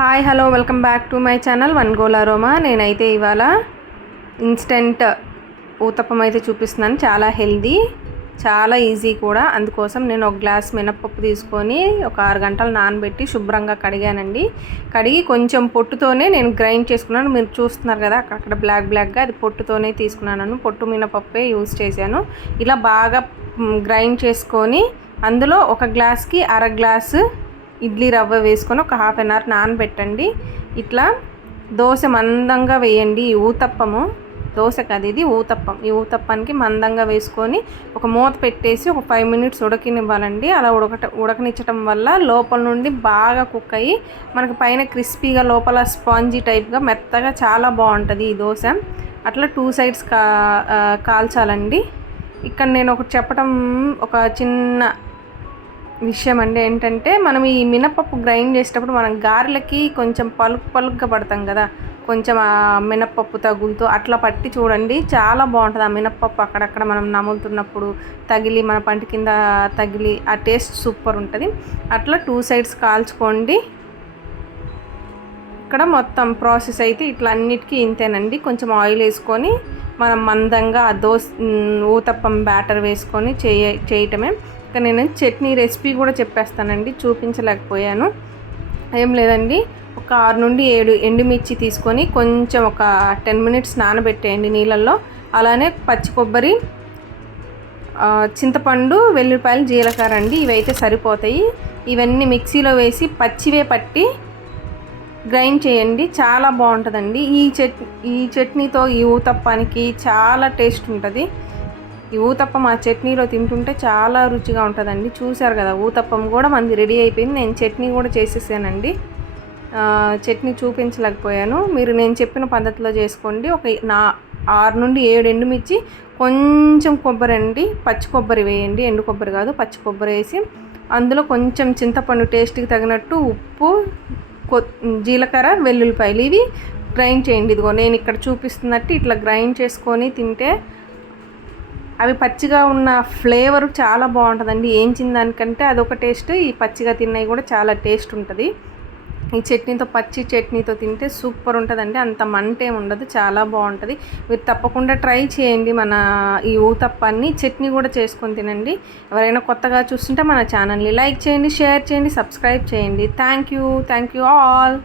Hi hello welcome back to my channel one goal aroma. నేనైతే ఇవాళ instant uttapam అయితే చూపిస్తున్నాను. చాలా హెల్దీ, చాలా ఈజీ కూడా. అందుకోసం నేను ఒక గ్లాస్ మినప్పప్పు తీసుకొని ఒక 6 గంటలు నానబెట్టి శుభ్రంగా కడిగానండి. కడిగి కొంచెం పొట్టుతోనే నేను గ్రైండ్ చేసుకున్నాను. మీరు చూస్తున్నారు కదా అక్కడ బ్లాక్గా, అది పొట్టుతోనే తీసుకున్నాను. పొట్టు మినపప్పే యూజ్ చేశాను. ఇలా బాగా గ్రైండ్ చేసుకొని అందులో ఒక గ్లాస్కి అర గ్లాసు ఇడ్లీ రవ్వ వేసుకొని ఒక హాఫ్ అన్ అవర్ నానబెట్టండి. ఇట్లా దోశ మందంగా వేయండి. ఈ ఊతప్పము దోశ కాదు, ఇది ఊతప్పం. ఈ ఊతప్పానికి మందంగా వేసుకొని ఒక మూత పెట్టేసి ఒక 5 మినిట్స్ ఉడకనివ్వాలండి. అలా ఉడకనిచ్చటం వల్ల లోపల నుండి బాగా కుక్ అయ్యి మనకు పైన క్రిస్పీగా లోపల స్పాంజీ టైప్గా మెత్తగా చాలా బాగుంటుంది ఈ దోశ. అట్లా 2 సైడ్స్ కాల్చాలండి. ఇక్కడ నేను ఒకటి చెప్పడం ఒక చిన్న విషయం అండి ఏంటంటే, మనం ఈ మినపప్పు గ్రైండ్ చేసేటప్పుడు మనం గారెలకి కొంచెం పలుకుగా పడతాం కదా, కొంచెం ఆ మినపప్పు తగులుతూ అట్లా పట్టి చూడండి, చాలా బాగుంటుంది. ఆ మినపప్పు అక్కడక్కడ మనం నములుతున్నప్పుడు తగిలి మన పంటి కింద తగిలి ఆ టేస్ట్ సూపర్ ఉంటుంది. అట్లా 2 సైడ్స్ కాల్చుకోండి. ఇక్కడ మొత్తం ప్రాసెస్ అయితే ఇట్లా అన్నిటికీ ఇంతేనండి. కొంచెం ఆయిల్ వేసుకొని మనం మందంగా ఆ ఊతప్పం బ్యాటర్ వేసుకొని చేయటమే. ఇక నేను చట్నీ రెసిపీ కూడా చెప్పేస్తానండి, చూపించలేకపోయాను. ఏం లేదండి, ఒక 6 నుండి 7 ఎండుమిర్చి తీసుకొని కొంచెం ఒక 10 మినిట్స్ నానబెట్టేయండి నీళ్ళల్లో. అలానే పచ్చి కొబ్బరి, చింతపండు, వెల్లుల్లిపాయలు, జీలకర్ర అండి, ఇవైతే సరిపోతాయి. ఇవన్నీ మిక్సీలో వేసి పచ్చివే పట్టి గ్రైండ్ చేయండి. చాలా బాగుంటుందండి. ఈ చట్నీతో ఈ ఊతప్పానికి చాలా టేస్ట్ ఉంటుంది. ఈ ఊతప్పం ఆ చట్నీలో తింటుంటే చాలా రుచిగా ఉంటుందండి. చూశారు కదా, ఊతప్పం కూడా మనది రెడీ అయిపోయింది. నేను చట్నీ కూడా చేసేసానండి. చట్నీ చూపించలేకపోయాను. మీరు నేను చెప్పిన పద్ధతిలో చేసుకోండి. ఒక 6 నుండి 7 ఎండుమిర్చి, కొంచెం కొబ్బరి అండి, పచ్చి కొబ్బరి వేయండి, ఎండు కొబ్బరి కాదు, పచ్చి కొబ్బరి వేసి అందులో కొంచెం చింతపండు టేస్ట్కి తగినట్టు ఉప్పు, జీలకర్ర, వెల్లుల్లిపాయలు ఇవి గ్రైండ్ చేయండి. ఇదిగో నేను ఇక్కడ చూపిస్తున్నట్టు ఇట్లా గ్రైండ్ చేసుకొని తింటే అవి పచ్చిగా ఉన్న ఫ్లేవర్ చాలా బాగుంటుందండి. ఏంచిన దానికంటే అదొక టేస్ట్, ఈ పచ్చిగా తిన్నవి కూడా చాలా టేస్ట్ ఉంటుంది. ఈ చట్నీతో, పచ్చి చట్నీతో తింటే సూపర్ ఉంటుందండి. అంత మంటే ఉండదు, చాలా బాగుంటుంది. మీరు తప్పకుండా ట్రై చేయండి మన ఈ ఊతప్పాన్ని. చట్నీ కూడా చేసుకొని తినండి. ఎవరైనా కొత్తగా చూస్తుంటే మన ఛానల్ని లైక్ చేయండి, షేర్ చేయండి, సబ్స్క్రైబ్ చేయండి. Thank you all.